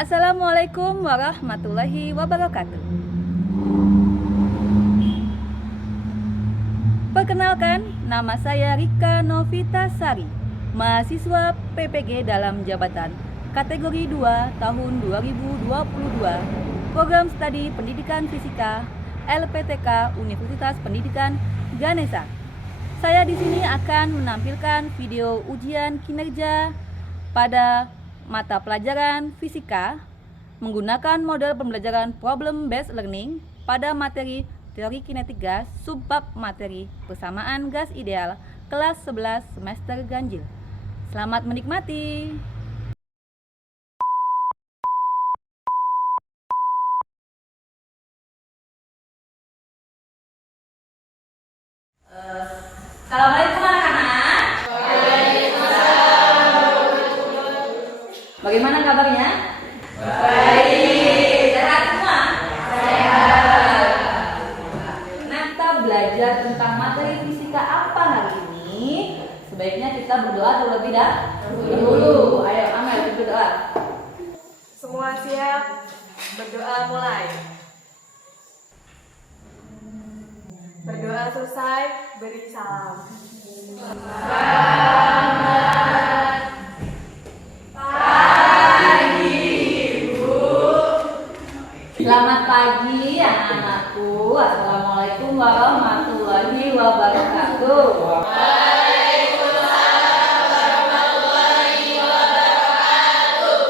Assalamualaikum warahmatullahi wabarakatuh. Perkenalkan, nama saya Rika Novita Sari, mahasiswa PPG dalam jabatan kategori 2 tahun 2022, program studi pendidikan fisika LPTK Universitas Pendidikan Ganesha. Saya di sini akan menampilkan video ujian kinerja pada mata pelajaran fisika menggunakan model pembelajaran problem based learning pada materi teori kinetik gas subbab materi persamaan gas ideal kelas 11 semester ganjil. Selamat menikmati. Assalamualaikum anak-anak. Bagaimana kabarnya? Baik. Sehat semua? Sehat. Nah, kita belajar tentang materi fisika apa hari ini? Sebaiknya kita berdoa terlebih dahulu. Ayo, Amel, berdoa. Semua siap, berdoa mulai. Berdoa selesai, beri salam. Selamat pagi anak-anakku. Assalamualaikum warahmatullahi wabarakatuh. Waalaikumsalam warahmatullahi wabarakatuh.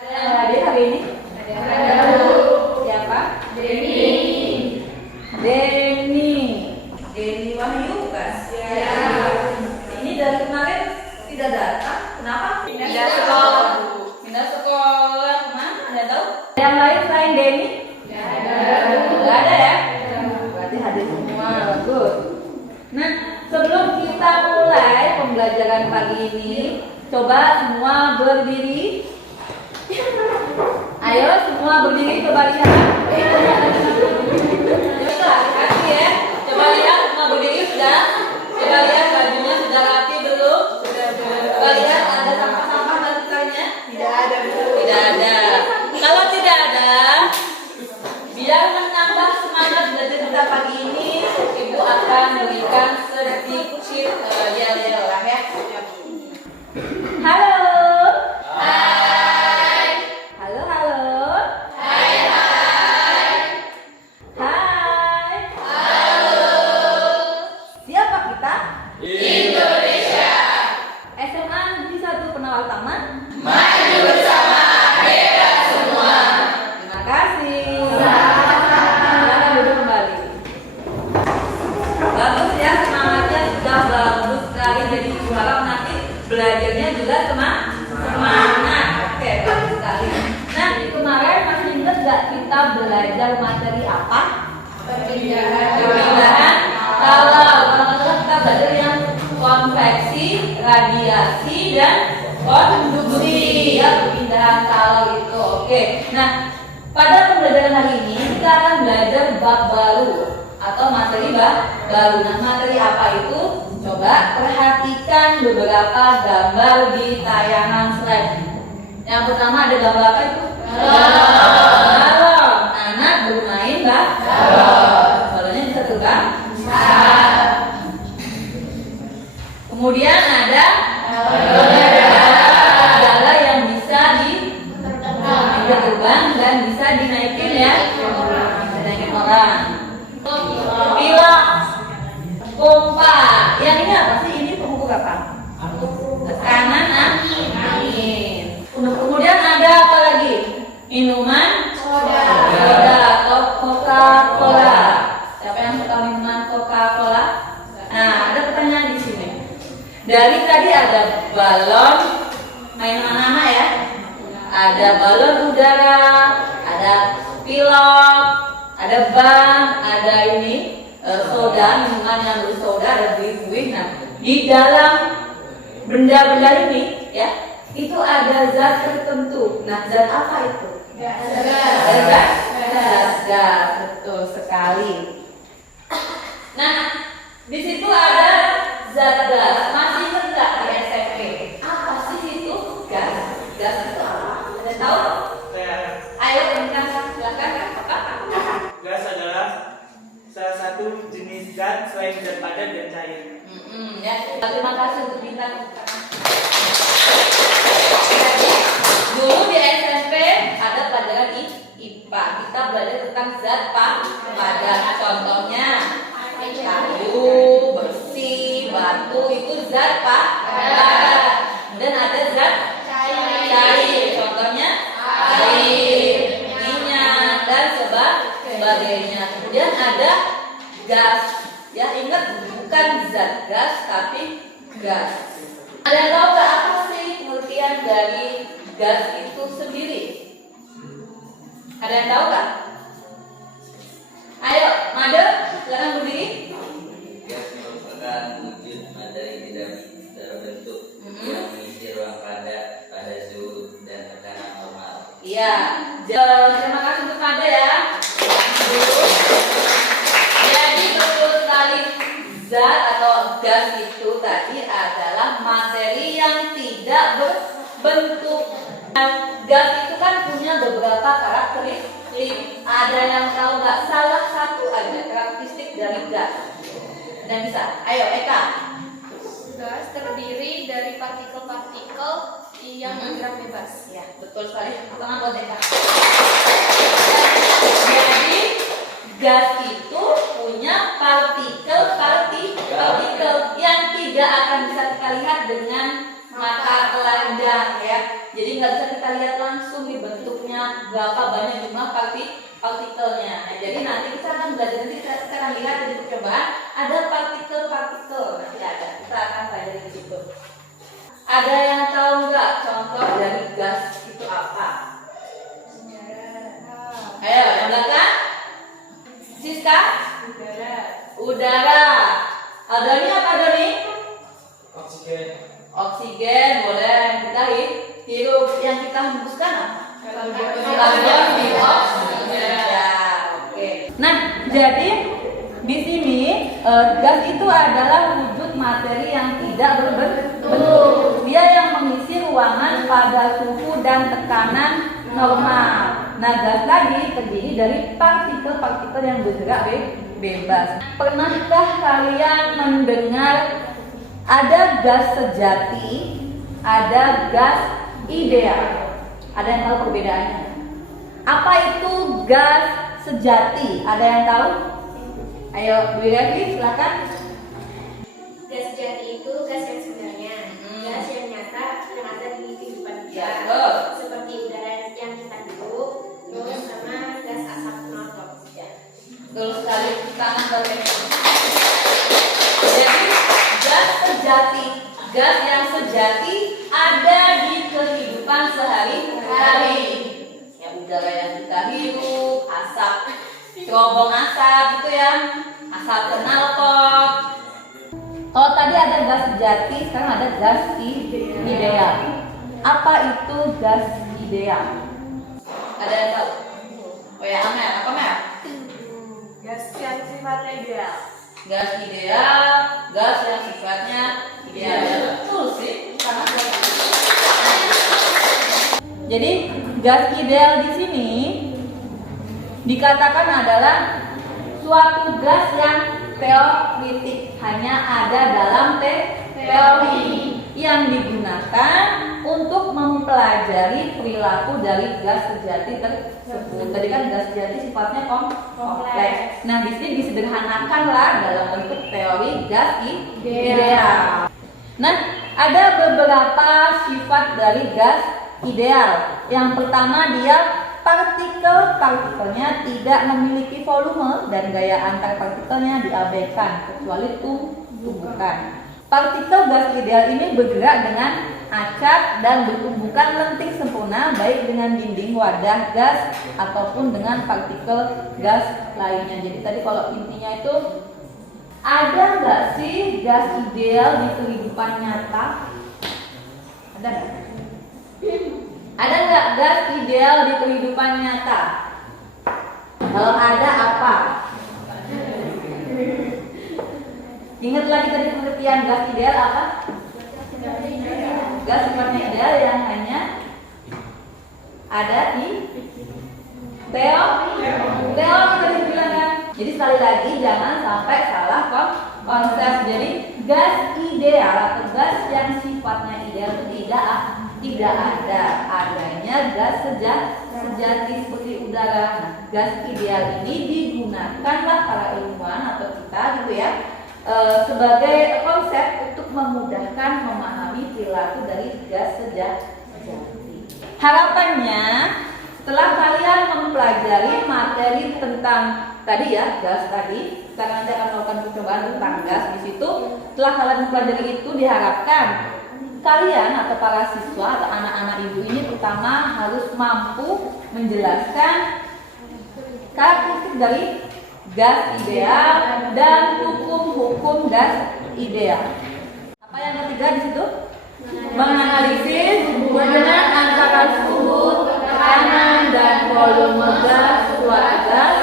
Ada yang hadir hari ini? Ada. Siapa? Denny Wahyu bukan? Ya. Ini dari kemarin tidak datang. Kenapa? Pindah sekolah, Bu. Pindah sekolah kemana? Ada tahu? Yang lain selain Denny? Nggak ada ya? Berarti hadir semua. Bagus. Nah, sebelum kita mulai pembelajaran pagi ini, coba semua berdiri. Ayo semua berdiri, coba lihat. Hati-hati ya. Coba lihat semua berdiri sudah. Coba lihat bajunya sudah rapi belum? Coba lihat ada sampah-sampah di sekitarnya? Tidak ada, Bu. Tidak ada. Kalau tidak ada, biar menambah semangat belajar kita pagi ini, Ibu akan berikan sedikit yel-yel lah ya. Halo. Hai. Halo, halo. Hai, hai. Hai. Halo. Siapa kita? Indonesia. SMA Negeri 1 Penawar Taman. Maju bersama, hebat semua. Terima kasih. Silakan duduk kembali. Bagus ya, semangatnya sudah bagus sekali. Jadi harap nanti belajarnya juga semangat. Oke, bagus sekali. Nah, kemarin masih ingat gak kita belajar materi apa? Perpindahan kalau kita belajar yang konveksi, radiasi, dan konduksi ya, perpindahan kalau itu. Oke. Nah, pada pembelajaran hari ini kita akan belajar bab baru atau materi baru. Nah, materi apa itu? Coba perhatikan beberapa gambar di tayangan slide. Yang pertama ada gambar apa itu? Balon. Anak bermain balon. Balonnya bisa terbang? Bisa. Kemudian ada udara yang bisa diterbang dan bisa dinaikin ya, bisa dinaikin orang. Pilot, pompa. Yang ini apa sih? Ini pengukur apa? Tekanan angin. Kemudian ada apa lagi? Minuman soda atau Coca-Cola. Siapa yang suka minuman Coca-Cola? Nah, ada pertanyaan di sini. Dari tadi ada balon, main mana ya? Ada balon udara, ada pilot, ada ban, ada ini soda, minuman yang bersoda, ada buih-buih. Nah, di dalam benda-benda ini ya, itu ada zat tertentu. Nah, zat apa itu? Gas. Betul sekali. Nah, di situ ada zat gas. Masih ingat nggak di SMP? Apa sih itu gas? Gas itu apa? Ada tahu? dan cair. Ya, terima kasih untuk bintang. Jadi, dulu di SMP ada pelajaran IPA. Kita belajar tentang zat padat. Contohnya kayu, besi, batu itu zat padat. Dan ada zat cair. Contohnya air, minyak dan sebagainya. Kemudian ada gas. Ya, ingat bukan zat gas tapi gas. Ada yang tahu nggak apa sih pengertian dari gas itu sendiri? Ada yang tahu nggak? Ayo, Made, silakan berdiri. Gas merupakan wujud materi tidak terbentuk yang mengisi ruang pada suhu dan tekanan normal. Iya, terima kasih untuk Made ya. Jadi betul sekali, zat atau gas itu tadi adalah materi yang tidak berbentuk. Gas itu kan punya beberapa karakteristik. Ada yang tahu nggak? Salah satu aja karakteristik dari gas. Dan bisa, ayo Eka. Gas terdiri dari partikel-partikel yang bergerak bebas. Ya, betul sekali. Tangan buat Eka. Jadi gas itu punya partikel yang tidak akan bisa kita lihat dengan mata telanjang ya. Jadi nggak bisa kita lihat langsung di bentuknya berapa banyak jumlah partikelnya. Nah, jadi nanti kita akan belajar, nanti kita akan lihat di percobaan ada partikel-partikel. Nanti ada, kita akan pelajari di situ. Ada yang tahu nggak contoh dari gas itu apa? Ayo, yang belakang. Siska? Udara. Adoni apa Adoni? Oksigen. Oksigen, boleh kita hirup. Yang kita hembuskan apa? Karbon dioksida. Ya, oke. Nah, jadi di sini gas itu adalah wujud materi yang tidak berbentuk. Dia yang mengisi ruangan pada suhu dan tekanan normal. Nah, gas tadi terdiri dari partikel-partikel yang bergerak bebas. Pernahkah kalian mendengar ada gas sejati, ada gas ideal? Ada yang tahu perbedaannya? Apa itu gas sejati? Ada yang tahu? Ayo, Bu Revi, silakan. Gas sejati itu gas yang sebenarnya, gas yang nyata yang ada di kehidupan kita. Ya, betul. Seperti udara yang kita hirup, terus sama gas asap knalpot. Ya. Betul sekali, tangan bagaimana? Jadi gas yang sejati ada di kehidupan sehari-hari. Ya, udara yang kita hirup, asap, cerobong asap gitu ya, asap knalpot. Kalau tadi ada gas sejati, sekarang ada gas ideal. Apa itu gas ideal? Ada yang tahu? Oh ya, Amel, apa Mel? Gas yang sifatnya ideal. Gas ideal, gas yang sifatnya ideal. Ya, betul sih, sangat betul. Jadi gas ideal di sini dikatakan adalah suatu gas yang teoritik, hanya ada dalam teori yang digunakan untuk mempelajari perilaku dari gas sejati tersebut. Tadi kan gas sejati sifatnya kompleks. Nah, di sini disederhanakanlah dalam bentuk teori gas ideal. Nah, ada beberapa sifat dari gas ideal. Yang pertama, dia partikelnya tidak memiliki volume dan gaya antar partikelnya diabaikan kecuali tumbukan. Partikel gas ideal ini bergerak dengan acak dan bertumbukan lentik sempurna baik dengan dinding wadah gas ataupun dengan partikel gas lainnya. Jadi tadi kalau intinya itu, ada nggak sih gas ideal di kehidupan nyata? Ada nggak? Ada nggak gas ideal di kehidupan nyata? Kalau ada, apa? Ingat lagi tadi pengertian gas ideal apa? Gas sifatnya ideal yang hanya ada di teori tadi bilang kan. Jadi sekali lagi jangan sampai salah konsep. Jadi gas ideal atau gas yang sifatnya ideal itu tidak ada adanya gas sejati seperti udara. Nah, gas ideal ini digunakanlah para ilmuwan atau kita gitu ya sebagai konsep untuk memudahkan memahami perilaku dari gas sejati. Harapannya setelah kalian mempelajari materi tentang tadi ya gas tadi, sekarang nanti akan melakukan percobaan tentang gas di situ. Setelah kalian mempelajari itu diharapkan kalian atau para siswa atau anak-anak ibu ini pertama harus mampu menjelaskan karakteristik dari gas ideal dan hukum-hukum gas ideal. Apa yang ketiga di situ? Menganalisis hubungan antara suhu, tekanan, dan volume gas suatu gas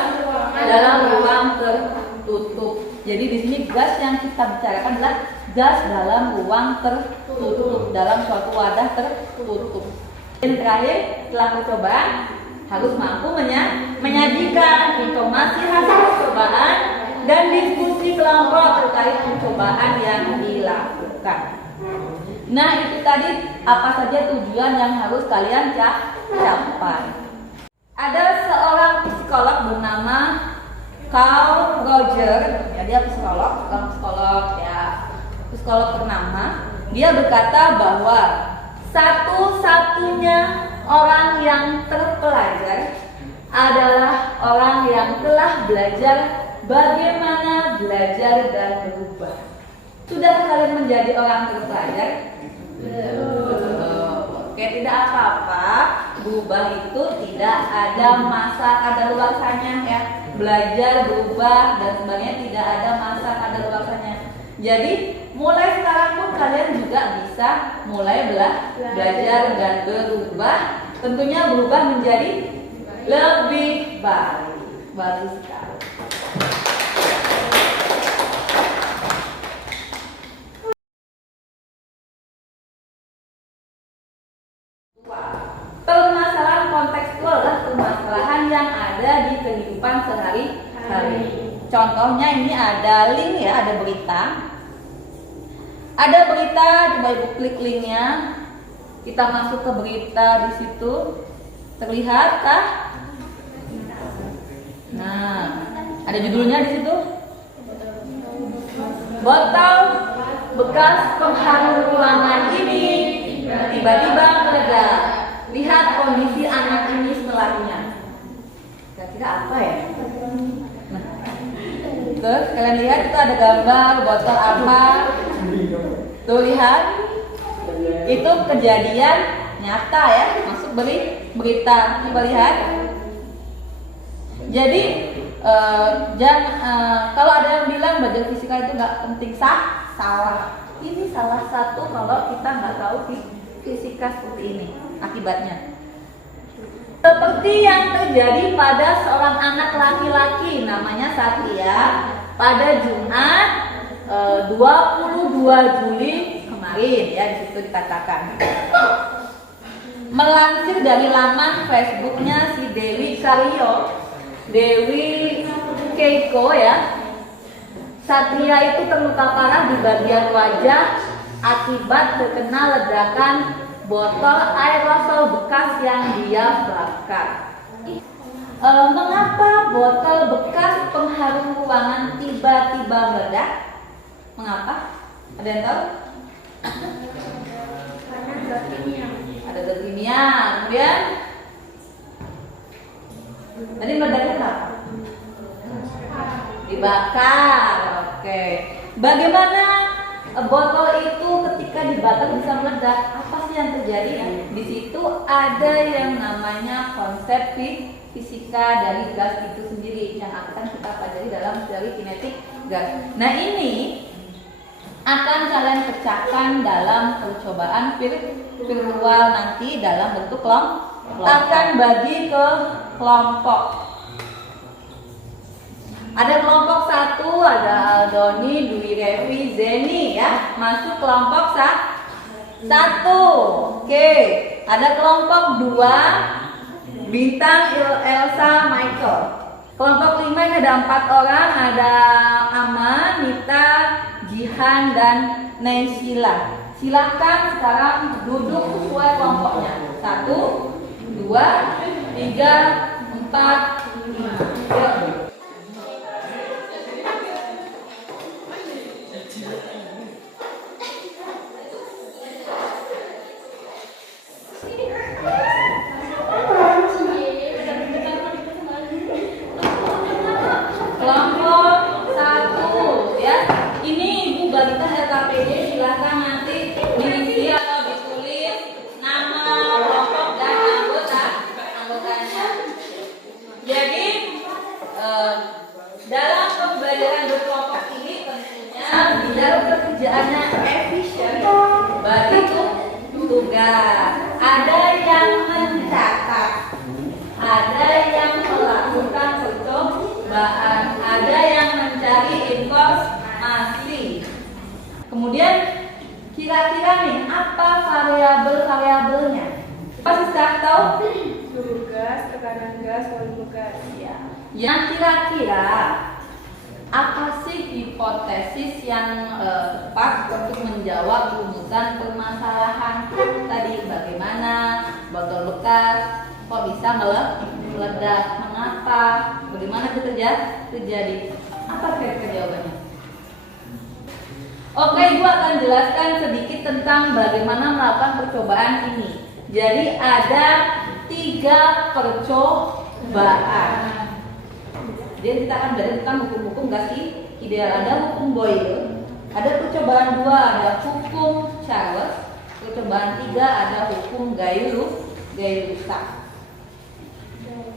dalam ruang tertutup. Jadi di sini gas yang kita bicarakan adalah gas dalam ruang tertutup, dalam suatu wadah tertutup. Yang terakhir, setelah percobaan harus mampu menyajikan informasi hasil percobaan dan diskusi kelompok terkait percobaan yang dilakukan. Nah, itu tadi apa saja tujuan yang harus kalian capai. Ada seorang psikolog bernama Carl Rogers, ya dia psikolog ternama. Dia berkata bahwa satu-satunya orang yang terpelajar adalah orang yang telah belajar bagaimana belajar dan berubah. Sudah kalian menjadi orang terpelajar? Oke, tidak apa-apa. Berubah itu tidak ada masa kadaluarsanya ya. Belajar, berubah dan sebagainya tidak ada masa kadaluarsanya. Jadi mulai sekarang pun kalian juga bisa mulai belajar dan berubah. Tentunya berubah menjadi lebih baik. Bagus sekali. Permasalahan kontekstual adalah permasalahan yang ada di kehidupan sehari-hari. Contohnya ini ada link ya, ada berita. Ada berita, coba ibu klik linknya. Kita masuk ke berita di situ. Terlihat kah? Nah, ada judulnya di situ. Botol bekas pengharum ruangan ini tiba-tiba meledak. Lihat kondisi anak ini setelahnya. Kira-kira apa ya? Nah, terus kalian lihat itu ada gambar botol apa? Tuh lihat. Itu kejadian nyata ya, masuk berita. Coba lihat. Jadi kalau ada yang bilang belajar fisika itu nggak penting, salah. Ini salah satu kalau kita nggak tahu fisika seperti ini akibatnya. Seperti yang terjadi pada seorang anak laki-laki namanya Satria pada Jumat 22 Juli kemarin ya, di situ dikatakan. Melansir dari laman Facebooknya si Dewi Keiko ya, Satria itu terluka parah di bagian wajah akibat terkena ledakan botol aerosol bekas yang dia bakar. Mengapa botol bekas pengharum ruangan tiba-tiba meledak? Mengapa? Ada yang tahu? Karena zat kimia. Ada zat kimia. Kemudian tadi meledaknya apa? Dibakar. Oke. Bagaimana botol itu ketika dibakar bisa meledak? Apa sih yang terjadi? Di situ ada yang namanya konsep fisika dari gas itu sendiri yang akan kita pelajari dalam teori kinetik gas. Nah, ini akan kalian pecahkan dalam percobaan virtual nanti dalam bentuk kelompok. Akan bagi ke kelompok. Ada kelompok 1, ada Aldoni, Dwi Revi, Zeni ya. Masuk kelompok 1. Oke. Ada kelompok 2, Bintang, Elsa, Michael. Kelompok 5 ini ada 4 orang, ada Aman, Nita, Jihan, dan Naysila. Silakan sekarang duduk sesuai kelompoknya. 1, 2, 3, 4, 5. Yuk. Kelompok 1 ya. Ini Ibu bagikan RKPD, silakan nanti diisi atau ditulis nama kelompok dan anggotanya. Jadi dalam pembelajaran berkelompok ini tentunya di dalam pekerjaannya efisien, bagi tugas. Ada yang mencatat, ada yang melakukan percobaan, ada yang mencari informasi. Kemudian kira-kira nih apa variabel-variabelnya? Pasti sudah tahu? Suhu gas, tekanan gas, volume gas. Ya. Yang kira-kira apa sih hipotesis yang tepat untuk menjawab rumusan permasalahan tadi? Bagaimana botol bekas kok bisa meledak? Mengapa? Bagaimana itu terjadi? Apa kira-kira jawabannya? Oke, Ibu akan jelaskan sedikit tentang bagaimana melakukan percobaan ini. Jadi ada 3 percobaan. Jadi kita akan belajar tentang hukum-hukum gas ideal. Ada hukum Boyle, ada percobaan 2 ada hukum Charles, percobaan 3 ada hukum Gay-Lussac.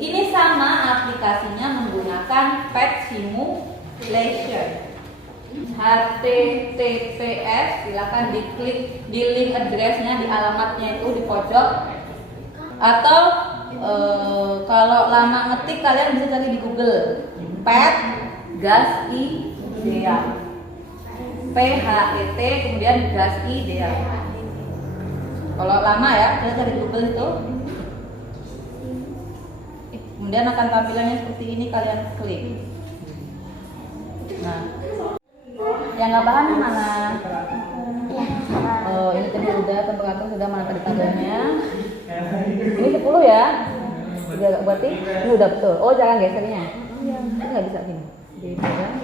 Ini sama aplikasinya menggunakan PET simulation. HTTPS, silakan diklik di link address-nya di alamatnya itu di pojok. Atau kalau lama ngetik kalian bisa cari di Google PET gas ideal, PHET kemudian gas ideal. Kalau lama ya, kita cari di Google itu. Kemudian akan tampilannya seperti ini, kalian klik. Nah, yang nggak paham mana? Oh, ini tadi udah temperatur sudah, mana tadi tabelnya? Ini 10 ya? Berarti ini udah betul. Oh, jangan gesernya. Ini nggak bisa gini. Dipegang.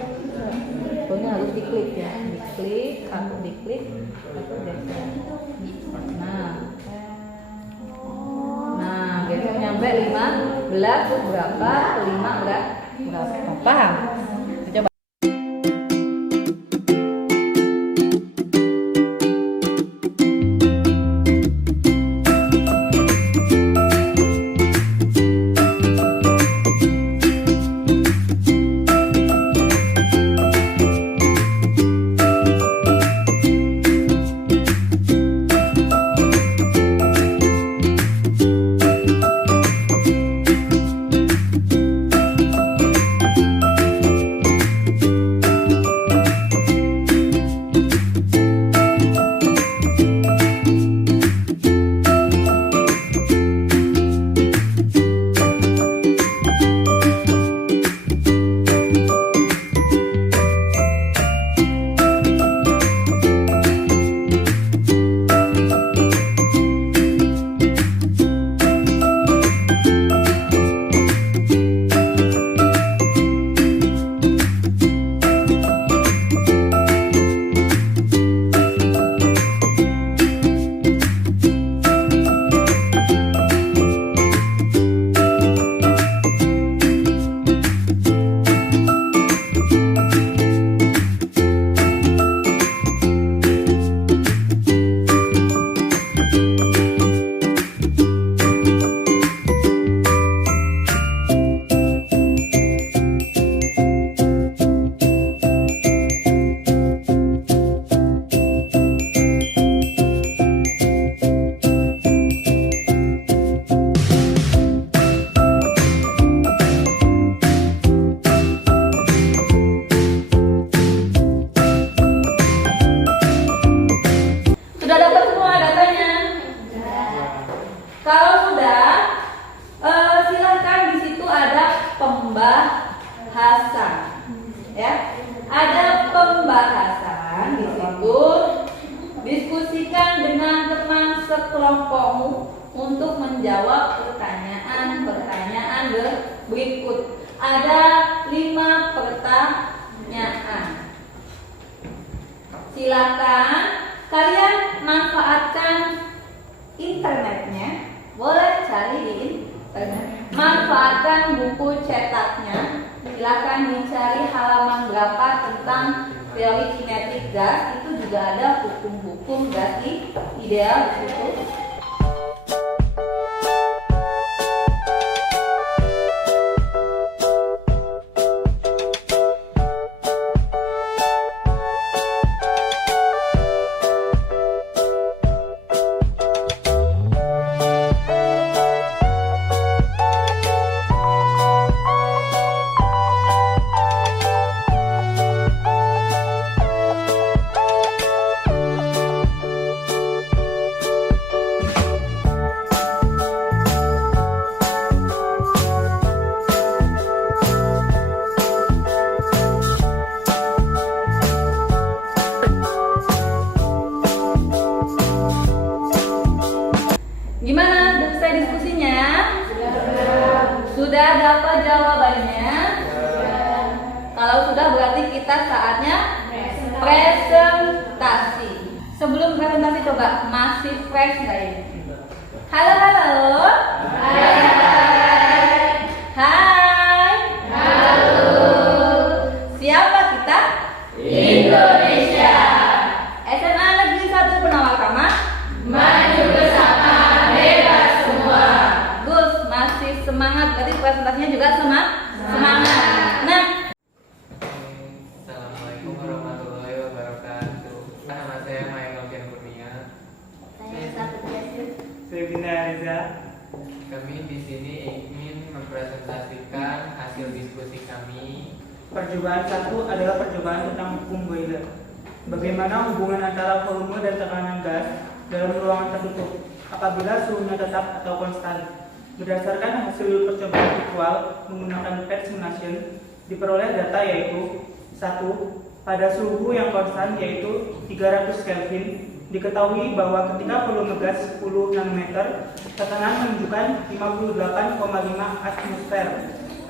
Pokoknya harus diklik ya. Diklik, satu diklik, satu geser. Nah, geser nyampe 15 terus berapa? 5 berapa? Paham? Coba. Ya, ada pembahasan di situ. Diskusikan dengan teman sekelompokmu untuk menjawab pertanyaan-pertanyaan berikut. Ada 5 pertanyaan. Silakan kalian manfaatkan internetnya. Boleh cari di internet. Manfaatkan buku cetaknya. Silakan dicari halaman berapa tentang teori kinetik gas. Itu juga ada hukum-hukum gas ideal di situ. Gimana selesai diskusinya? Sudah dapat jawabannya? Kalau sudah berarti kita saatnya presentasi. Sebelum presentasi coba masih fresh nggak ini? Halo halo. Hai. Halo. Siapa kita? Indonesia. SMA Negeri 1 Purnawakama. Maju bersama, bebas semua. Gus, masih semangat. Berarti presentasinya juga semangat. Nah, Assalamualaikum warahmatullahi wabarakatuh. Nama saya Michael Kian Kurnia. Saya Bina Reza. Kami di sini ingin mempresentasikan hasil diskusi kami. Percobaan 1 adalah percobaan tentang hukum Boiler. Bagaimana hubungan antara volume dan tekanan gas dalam ruangan tertutup apabila suhunya tetap atau konstan. Berdasarkan hasil percobaan virtual menggunakan PET simulation, diperoleh data yaitu 1. Pada suhu yang konstan yaitu 300 Kelvin, diketahui bahwa ketika volume gas 10 nanometer, tekanan menunjukkan 58,5 atmosfer.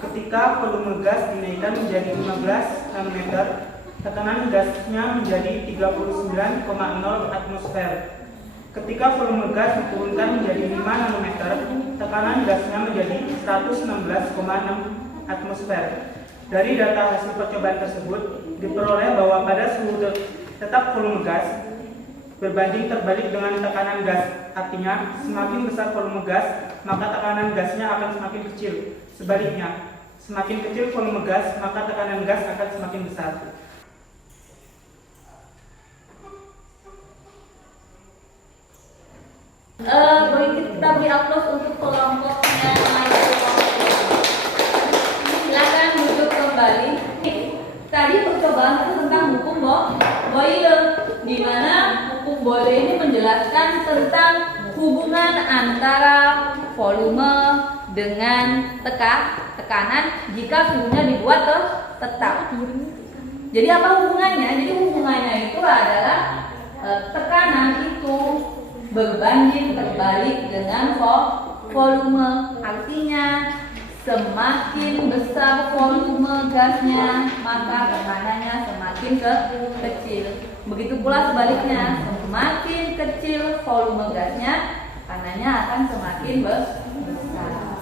Ketika volume gas dinaikkan menjadi 15 nanometer, tekanan gasnya menjadi 39,0 atmosfer. Ketika volume gas diturunkan menjadi 5 nanometer, tekanan gasnya menjadi 116,6 atmosfer. Dari data hasil percobaan tersebut, diperoleh bahwa pada suhu tetap volume gas berbanding terbalik dengan tekanan gas. Artinya, semakin besar volume gas, maka tekanan gasnya akan semakin kecil. Sebaliknya, semakin kecil volume gas, maka tekanan gas akan semakin besar. Boleh kita beri aplaus untuk kelompoknya silakan duduk kembali. Tadi percobaan itu tentang hukum Boyle, di mana hukum Boyle ini menjelaskan tentang hubungan antara volume dengan tekanan jika suhunya dibuat tetap. Jadi apa hubungannya? Jadi hubungannya itu adalah tekanan itu berbanding terbalik dengan volume. Artinya semakin besar volume gasnya, maka tekanannya semakin kecil. Begitu pula sebaliknya, semakin kecil volume gasnya, tekanannya akan semakin besar.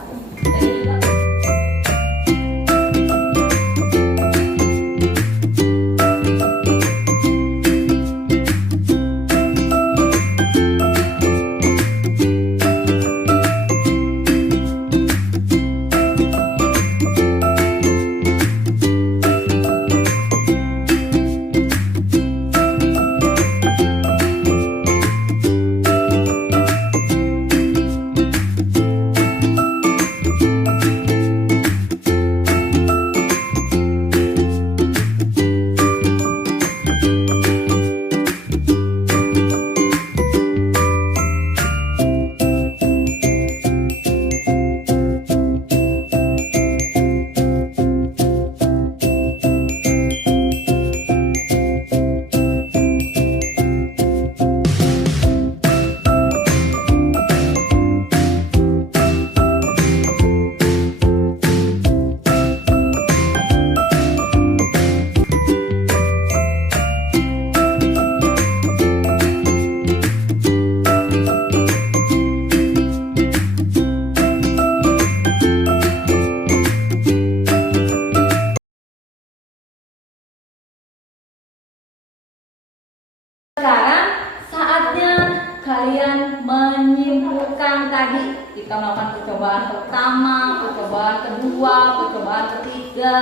Kita melakukan percobaan pertama, percobaan kedua, percobaan ketiga.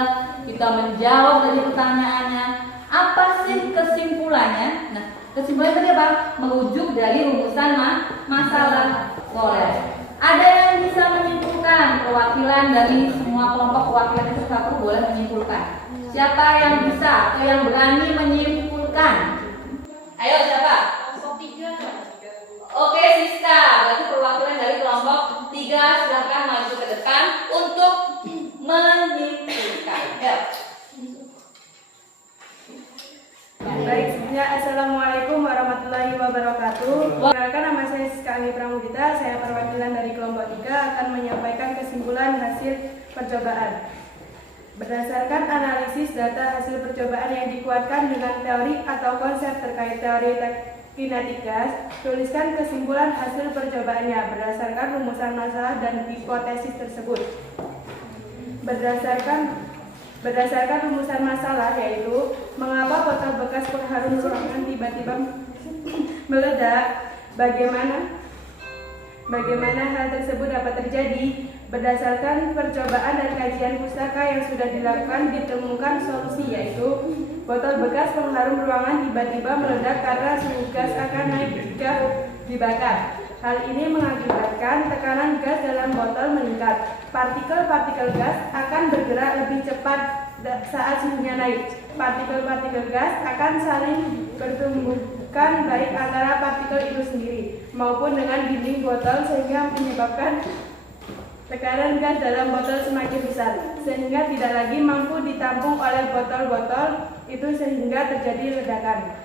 Kita menjawab dari pertanyaannya. Apa sih kesimpulannya? Nah, kesimpulannya tadi apa? Merujuk dari rumusan masalah. Boleh. Ada yang bisa menyimpulkan? Perwakilan dari semua kelompok perwakilan itu satu boleh menyimpulkan. Siapa yang bisa atau yang berani menyimpulkan? Ayo siapa? Kelompok 3. Oke Siska, berarti perwakilan dari kelompok 3 silahkan maju ke depan untuk menyimpulkan. Ya. Baik, sebelumnya Assalamualaikum warahmatullahi wabarakatuh. Perkenalkan, nama saya Siska Anggi Pramudita. Saya perwakilan dari kelompok 3 akan menyampaikan kesimpulan hasil percobaan. Berdasarkan analisis data hasil percobaan yang dikuatkan dengan teori atau konsep terkait teori kinetika, tuliskan kesimpulan hasil percobaannya berdasarkan rumusan masalah dan hipotesis tersebut. Berdasarkan rumusan masalah, yaitu mengapa botol bekas pengharum ruangan tiba-tiba meledak, bagaimana hal tersebut dapat terjadi. Berdasarkan percobaan dan kajian pustaka yang sudah dilakukan, ditemukan solusi, yaitu botol bekas pengharum ruangan tiba-tiba meledak karena suhu gas akan naik jika dibakar. Hal ini mengakibatkan tekanan gas dalam botol meningkat. Partikel-partikel gas akan bergerak lebih cepat saat suhunya naik. Partikel-partikel gas akan saling bertumbukan baik antara partikel itu sendiri maupun dengan dinding botol, sehingga menyebabkan tekanan gas dalam botol semakin besar, sehingga tidak lagi mampu ditampung oleh botol-botol itu sehingga terjadi ledakan.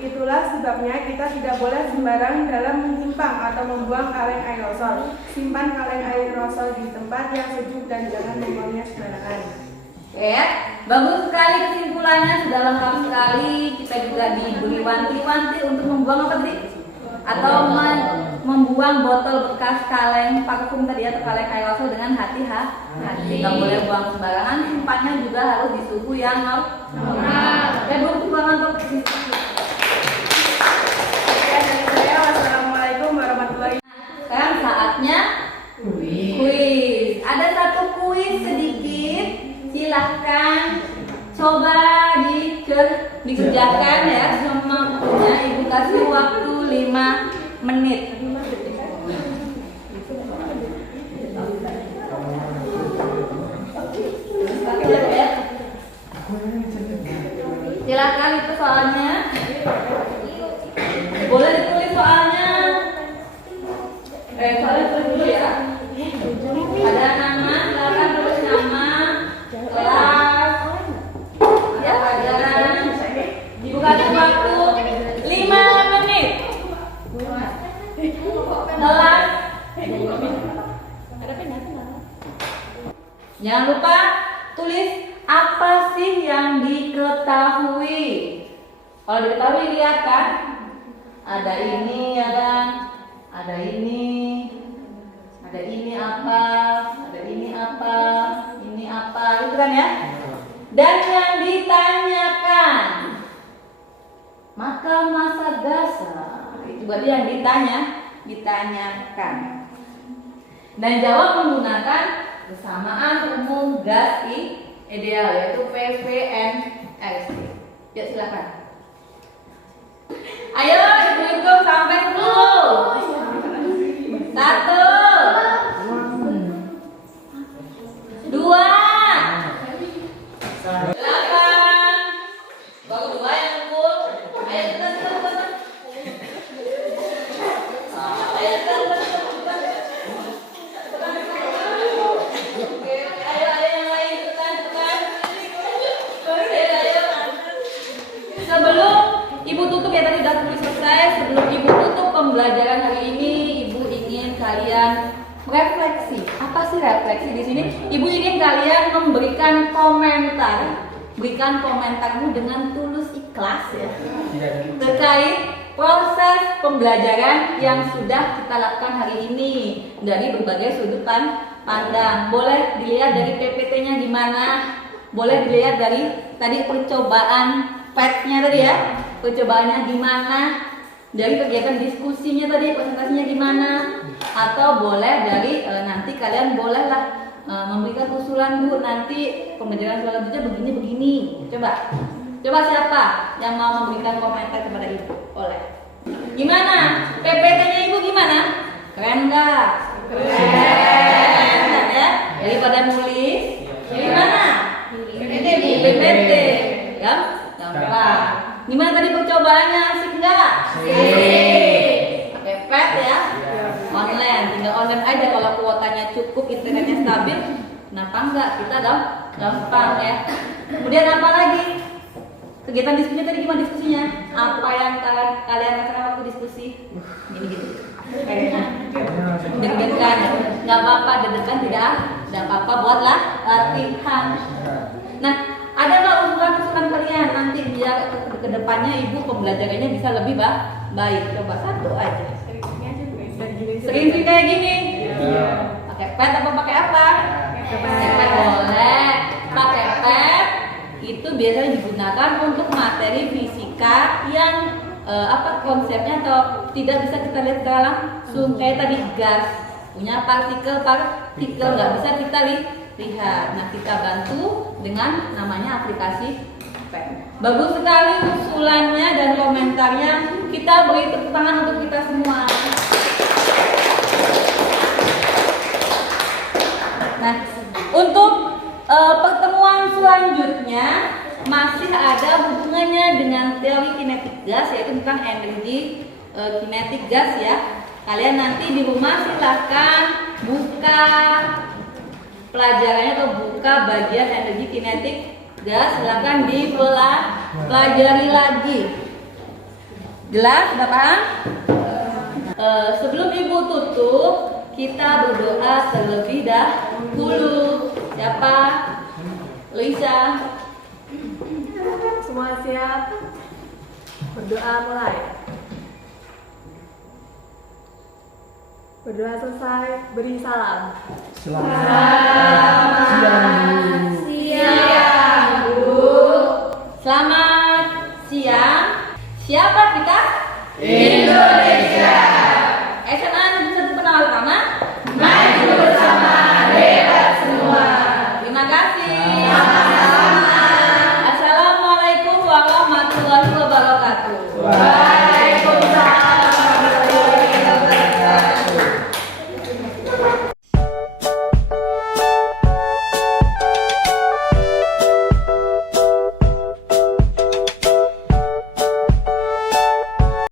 Itulah sebabnya kita tidak boleh sembarang dalam menyimpang atau membuang kaleng aerosol. Simpan kaleng aerosol di tempat yang sejuk dan jangan membuangnya sembarangan. Oke, bagus sekali kesimpulannya, sudah lengkap sekali. Kita juga diberi wanti-wanti untuk membuang apa tadi? Atau membuang botol bekas kaleng parfum tadi atau kaleng aerosol dengan hati-hati. Tidak boleh buang sembarangan, simpannya juga harus di suhu yang normal. Ya, Bu, buangan untuk Wassalamualaikum warahmatullahi wabarakatuh. Sekarang saatnya kuis. Ada satu kuis sedikit, silahkan coba dikerjakan ya semampunya. Ibu kasih waktu 5 menit. Silakan, itu soalnya. Boleh ditulis soalnya. Soalnya tulis dulu ya. Ada nama, silakan tulis nama, kelas, ya pelajaran. Bukan waktu 5 menit. Kelas. Jangan lupa tulis apa sih yang diketahui. Kalau diketahui lihat kan, ada ini ya kan, ada ini apa, ada ini apa, itu kan ya. Dan yang ditanyakan, maka masa gasa, itu berarti yang ditanyakan. Dan jawab menggunakan kesamaan umum gas ideal, yaitu PVNRC. Ya, silakan. Ayo hitung sampai 10. 1, 2, 3, 4, 5, 6, 7, 8, 9, 10. Baru 2 yang kumpul. Ayo cepat. Ayo cepat. Oke, ayo yang lain cepat. Ayo. Sebelum Ibu tutup ya, tadi udah tulis selesai. Sebelum Ibu tutup pembelajaran hari ini, Ibu ingin kalian refleksi. Apa sih refleksi di sini? Ibu ingin kalian memberikan komentar. Berikan komentarmu dengan tulus ikhlas ya. Terkait proses pembelajaran yang sudah kita lakukan hari ini dari berbagai sudut pandang. Boleh dilihat dari PPT-nya gimana? Boleh dilihat dari tadi percobaan PET-nya tadi ya. Percobaannya gimana? dari kegiatan diskusinya tadi, presentasinya gimana, atau boleh dari nanti kalian bolehlah memberikan usulan, Bu, nanti pembelajaran selanjutnya begini. Coba siapa yang mau memberikan komentar kepada Ibu? Boleh. Gimana? PPT-nya Ibu gimana? Keren nggak? Keren ya? Daripada nulis, gimana? PPT. Ya? Gampang. Gimana tadi percobaannya? Asik nggak? Pakai pet ya? Online, tinggal online aja kalau kuotanya cukup, internetnya stabil. Kenapa enggak? Kita gampang ya. Kemudian apa lagi? Kegiatan diskusinya tadi gimana diskusinya? Apa yang kalian rasakan waktu diskusi? Gini. Deg-degan, nggak apa-apa, deg-degan tidak apa-apa, buatlah latihan. Nah, ada nggak usulan kalian nanti biar ke depannya Ibu pembelajarannya bisa lebih baik? Coba satu aja. Sering kayak gini. Pakai pet apa pakai apa? Pakai pet boleh. Pakai pet itu biasanya digunakan untuk materi fisika yang konsepnya atau tidak bisa kita lihat secara langsung, kayak tadi gas punya partikel nggak bisa kita lihat. Nah, kita bantu dengan namanya aplikasi PEN. Bagus sekali usulannya dan komentarnya. Kita beri tepuk tangan untuk kita semua. Nah, untuk pertemuan selanjutnya masih ada hubungannya dengan teori kinetik gas, yaitu tentang energi kinetik gas ya. Kalian nanti di rumah silahkan buka pelajarannya atau buka bagian energi kinetik gas, silahkan dipelajari lagi. Jelas? Sudah paham? Sebelum Ibu tutup, kita berdoa terlebih dahulu. Siapa? Lisa. Semua siap? Berdoa mulai. Berdoa selesai, beri salam. Selamat siang, Bu. Selamat siang. Siapa kita? Indonesia.